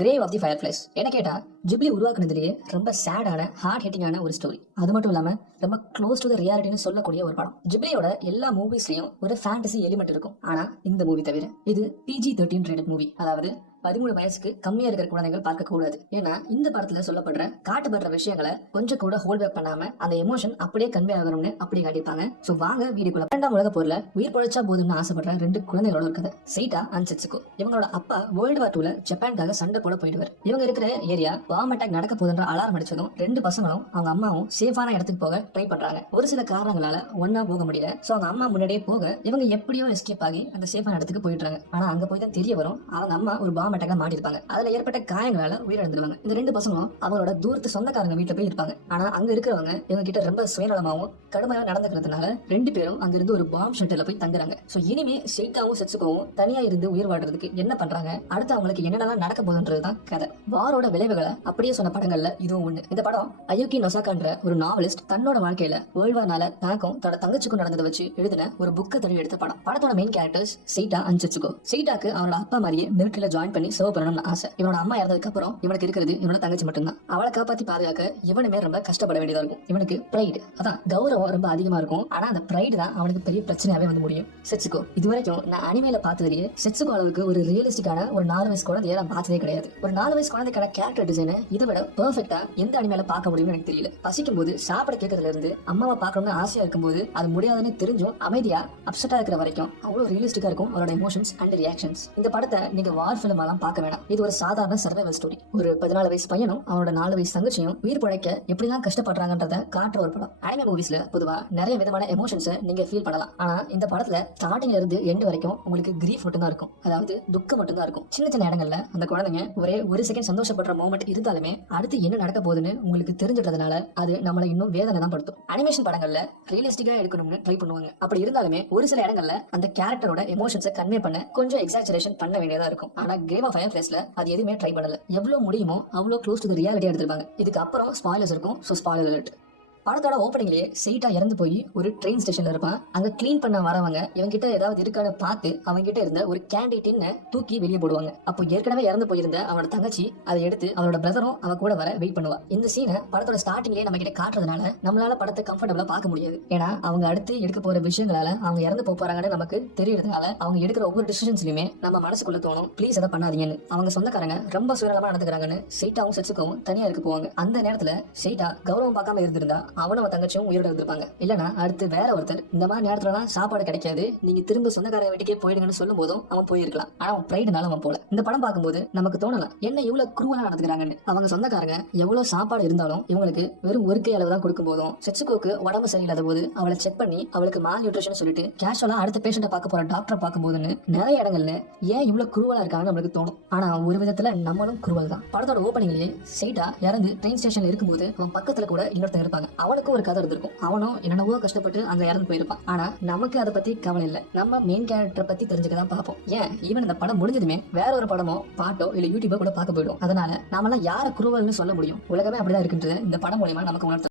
Grave of the ஃபயர் ஃபிளைஸ் என்ன கேட்டா ஜிப்லி உருவாக்குனதுலேயே ரொம்ப சேடான ஹார்ட் ஹிட்டிங்கான ஒரு ஸ்டோரி. அது மட்டும் இல்லாம ரொம்ப க்ளோஸ் டு த ரியாலிட்டின்னு சொல்லக்கூடிய ஒரு படம். ஜிப்லியோட எல்லா மூவிஸ்லயும் ஒரு ஃபேண்டசி எலிமெண்ட் இருக்கும். ஆனா இந்த மூவி தவிர இது PG-13 ரேட்டட் மூவி. அதாவது 13 வயசுக்கு கம்மியா இருக்கிற குழந்தைகள் பார்க்க கூடாது. ஏன்னா இந்த படத்துல சொல்லப்படுற காட்டுப்படுற விஷயங்களை கொஞ்சம் கூட ஹோல்ட் பேக் பண்ணாம அந்த எமோஷன் அப்படியே கன்வே ஆகணும்னு அப்படி காட்டியிருப்பாங்க. சோ வாங்க வீடியோக்குள்ள. 2ஆம் உலக போர்ல உயிர் பொழைச்சா போதும்னு ஆசைப்படுற 2 குழந்தைகளோட ஒரு கதை. சைட்டா அண்ட் செட்சுகோ. இவங்களோட அப்பா வேர்ல்டு வார் 2ல ஜப்பானுக்காக சண்டை போட போயிடுவார். இவங்க இருக்கிற ஏரியா பாம் அட்டாக் நடக்க போதுன்ற அலாரம் அடிச்சதும் 2 பசங்களும் அவங்க அம்மாவும் சேஃபான இடத்துக்கு போக ட்ரை பண்றாங்க. ஒரு சில காரணங்களால ஒன்னா போக முடியல. சோ அவங்க அம்மா முன்னாடியே போக இவங்க எப்படியோ எஸ்கேப் ஆகி அந்த சேஃபான இடத்துக்கு போயிடுறாங்க. ஆனா அங்க போய் தான் தெரிய வரும் அவங்க அம்மா ஒரு பாம் அட்டாக்ல மாட்டிருப்பாங்க. அதுல ஏற்பட்ட காயங்களால உயிரிழந்துருவாங்க. இந்த 2 பசங்களும் அவங்களோட தூரத்து சொந்தக்காரங்க வீட்டுல போய் இருப்பாங்க. ஆனா அங்க இருக்கிறவங்க இவங்க கிட்ட ரொம்ப சுயநலமாவும் கடுமையா நடந்துக்கிறதுனால 2 பேரும் அங்க இருந்து ஒரு பாம் ஷெல்டர்ல போய் தங்குறாங்க. சோ இனிமே சைட்டாவும் செட்சுகோவும் தனியா இருந்து உயிர் வாழ்றதுக்கு என்ன பண்றாங்க, அடுத்து அவங்களுக்கு என்னென்னலாம் நடக்க போகுதுன்றதுதான் கதை. வாரோட விளைவுகளை அப்படியே சொன்ன படங்கள்ல இதுவும் ஒண்ணு. இந்த படம் அயுகி நொசாகான்ற ஒரு நாவலிஸ்ட் தன்னோட வாழ்க்கையில வேர்ல்ட் வார்னால தாக்கும் தன்னோட தங்கச்சிக்கும் நடந்ததை வச்சு எழுதின ஒரு புக்கை தழுவி எடுத்த படம். படத்தோட மெயின் கேரக்டர்ஸ் சைட்டா அண்ட் செட்சுகோ. சைட்டாக்கு அவனோட அப்பா மாதிரியே மிலிட்டரியில ஜாயின் பண்ணி சர்வ் பண்ணணும்னு ஆசை. இவனோட அம்மா இறந்ததுக்கு அப்புறம் இவனுக்கு இருக்கிறது இவனோட தங்கச்சி மட்டும்தான். அவளை காப்பாத்தி பாதுகாக்க இவனுமே ரொம்ப கஷ்டப்பட வேண்டியதா இருக்கும். இவனுக்கு பிரைடு, அதான் கௌரவம் ரொம்ப அதிகமா இருக்கும். ஆனா அந்த பிரைடு தான் அவனுக்கு பெரிய பிரச்சனையாவே வந்து முடியும். செட்சுகோ இதுவரைக்கும் நான் அனிமேல பார்த்ததுலயே செட்சுகோ அளவுக்கு ஒரு ரியலிஸ்டிக்கான ஒரு 4 வயசு குழந்தைய நான் பார்த்ததே கிடையாது. ஒரு 4 வயசு குழந்தைக்கான கேரக்டர் டிசைனை இதை விட பெர்ஃபெக்ட்டா எந்த அனிமேல பார்க்க முடியும்னு எனக்கு தெரியல. பசிக்கும் போது சாப்பிட கேட்கறதுல இருந்து அம்மாவை பார்க்கணும்னு ஆசையா இருக்கும்போது அது முடியாதுன்னு தெரிஞ்சும் அமைதியா அப்செட்டா இருக்கிற வரைக்கும் அவ்வளவு ரியலிஸ்டிக்கா இருக்கும் அவரோட எமோஷன்ஸ் அண்ட் ரியாக்ஷன்ஸ். இந்த படத்தை நீங்க வார் ஃபிலிம் எல்லாம் பார்க்க வேணாம். இது ஒரு சாதாரண சர்வைவல் ஸ்டோரி. ஒரு 14 வயசு பையனும் அவனோட 4 வயசு தங்கச்சியும் உயிர் பிழைக்க எப்படிலாம் கஷ்டப்படுறாங்கன்றத காட்டுற ஒரு படம். அனிமே மூவிஸ்ல பொதுவா நிறைய விதமான எமோஷன்ஸை நீங்க ஃபீல் பண்ணலாம். ஆனா இந்த படத்துல ஸ்டார்டிங்ல இருந்து எண்ட் வரைக்கும் உங்களுக்கு கிரீஃப் மட்டும் தான் இருக்கும். அதாவது துக்கம் மட்டும் தான் இருக்கும். சின்ன சின்ன இடங்கள்ல அந்த குழந்தைங்க ஒரே ஒரு செகண்ட் சந்தோஷப்படுற மோமெண்ட் இருந்தாலுமே அடுத்து என்ன நடக்க போகுதுன்னு உங்களுக்கு தெரிஞ்சிட்டதுனால அது நம்மளை இன்னும் வேதனை தான் படுத்தும். அனிமேஷன் படங்கள்ல ரியலிஸ்டிக்கா எடுக்கணும்னு ட்ரை பண்ணுவாங்க. அப்படி இருந்தாலுமே ஒரு சில இடங்கள்ல அந்த கேரக்டரோட எமோஷன்ஸை கன்வே பண்ண கொஞ்சம் எக்ஸாஜரேஷன் பண்ண வேண்டியதா இருக்கும். ஆனா கேம் ஆஃப் ஃபயர் ஃபிளைஸ்ல அது எதுவுமே ட்ரை பண்ணல. எவ்வளவு முடியுமோ அவ்வளவு க்ளோஸ் டு தி ரியாலிட்டி எடுத்திருப்பாங்க. இதுக்கு அப்புறம் ஸ்பாயிலர்ஸ் இருக்கும். So spoiler alert. படத்தோட ஓப்பனிங்லேயே சைட்டா இறந்து போய் ஒரு ட்ரெயின் ஸ்டேஷன்ல இருப்பான். அங்க கிளீன் பண்ண வரவங்க இவங்கிட்ட ஏதாவது இருக்கான்னு பார்த்து அவங்கிட்ட இருந்த ஒரு கேண்டி டின்னை தூக்கி வெளியே போடுவாங்க. அப்போ ஏற்கனவே இறந்து போயிருந்த அவனோட தங்கச்சி அதை எடுத்து அவனோட பிரதரும் அவன் கூட வர வெயிட் பண்ணுவா. இந்த சீனை படத்தோட ஸ்டார்டிங்லேயே நம்ம கிட்ட காட்டுறதுனால நம்மளால படத்தை கம்ஃபர்டபுளா பார்க்க முடியாது. ஏன்னா அவங்க அடுத்து எடுக்க போற விஷயங்களால அவங்க இறந்து போறாங்கன்னு நமக்கு தெரியறதுனால அவங்க எடுக்கிற ஒவ்வொரு டிசிஷன்ஸ்லயுமே நம்ம மனசுக்குள்ள தோணும், ப்ளீஸ் அதை பண்ணாதீங்கன்னு. அவங்க சொந்தக்காரங்க ரொம்ப சுயநலமா நடந்துக்கிறாங்கன்னு சைட்டாவும் செட்சுகவும் தனியா இருக்க போவாங்க. அந்த நேரத்துல சைட்டா கௌரவம் பார்க்காம இருந்திருந்தா அவனோட தங்கச்சியும் உயிரோட இருந்திருப்பாங்க. இல்லனா அடுத்து வேற ஒருத்தர் இந்த மாதிரி நேரத்துலலாம் சாப்பாடு கிடைக்காது, நீங்க திரும்ப சொந்தக்கார வீட்டுக்கே போயிடுங்கன்னு சொல்லும் போதும் அவன் போயிருக்கலாம். ஆனா அவன் பிரைடுனால அவன் போல. இந்த படம் பார்க்கும்போது நமக்கு தோணலாம் என்ன இவ்வளவு குரூவலா நடந்துக்கிறாங்கன்னு. அவங்க சொந்தக்காரங்க எவ்வளவு சாப்பாடு இருந்தாலும் இவங்களுக்கு வெறும் ஒரு கை அளவு தான் கொடுக்கும் போதும் செட்சுகோக்கு உடம்பு சரியில்லாத போது அவளை செக் பண்ணி அவளுக்கு மால் நியூட்ரிஷன் சொல்லிட்டு கேஷுவலா அடுத்த பேஷண்ட்டை பார்க்க போற டாக்டரை பார்க்கும் போதுன்னு நிறைய இடங்கள்ல ஏன் இவ்வளவு குரூவலா இருக்காங்கன்னு நம்மளுக்கு தோணும். ஆனா ஒரு விதத்துல நம்மளும் குரூவல் தான். படத்தோட ஓப்பனிங்லயே சைட்டா இறந்து ட்ரெயின் ஸ்டேஷன்ல இருக்கும்போது அவன் பக்கத்துல கூட இன்னொருத்தர் இருப்பாங்க. அவனுக்கும் ஒரு கதை இருந்திருக்கும். அவனும் என்னென்னவோ கஷ்டப்பட்டு அங்க இறந்து போயிருப்பான். ஆனா நமக்கு அதை பத்தி கவலை இல்லை. நம்ம மெயின் கேரக்டரை பத்தி தெரிஞ்சுக்கதான் பார்ப்போம். ஏன் ஈவன் இந்த படம் முடிஞ்சதுமே வேற ஒரு படமோ பாட்டோ இல்ல யூடியூபோ கூட பார்க்க போயிடும். அதனால நாமெல்லாம் யார குரூவல்னு சொல்ல முடியும்? உலகமே அப்படிதான் இருக்குன்றது இந்த படம் மூலமா நமக்கு உணர்த்த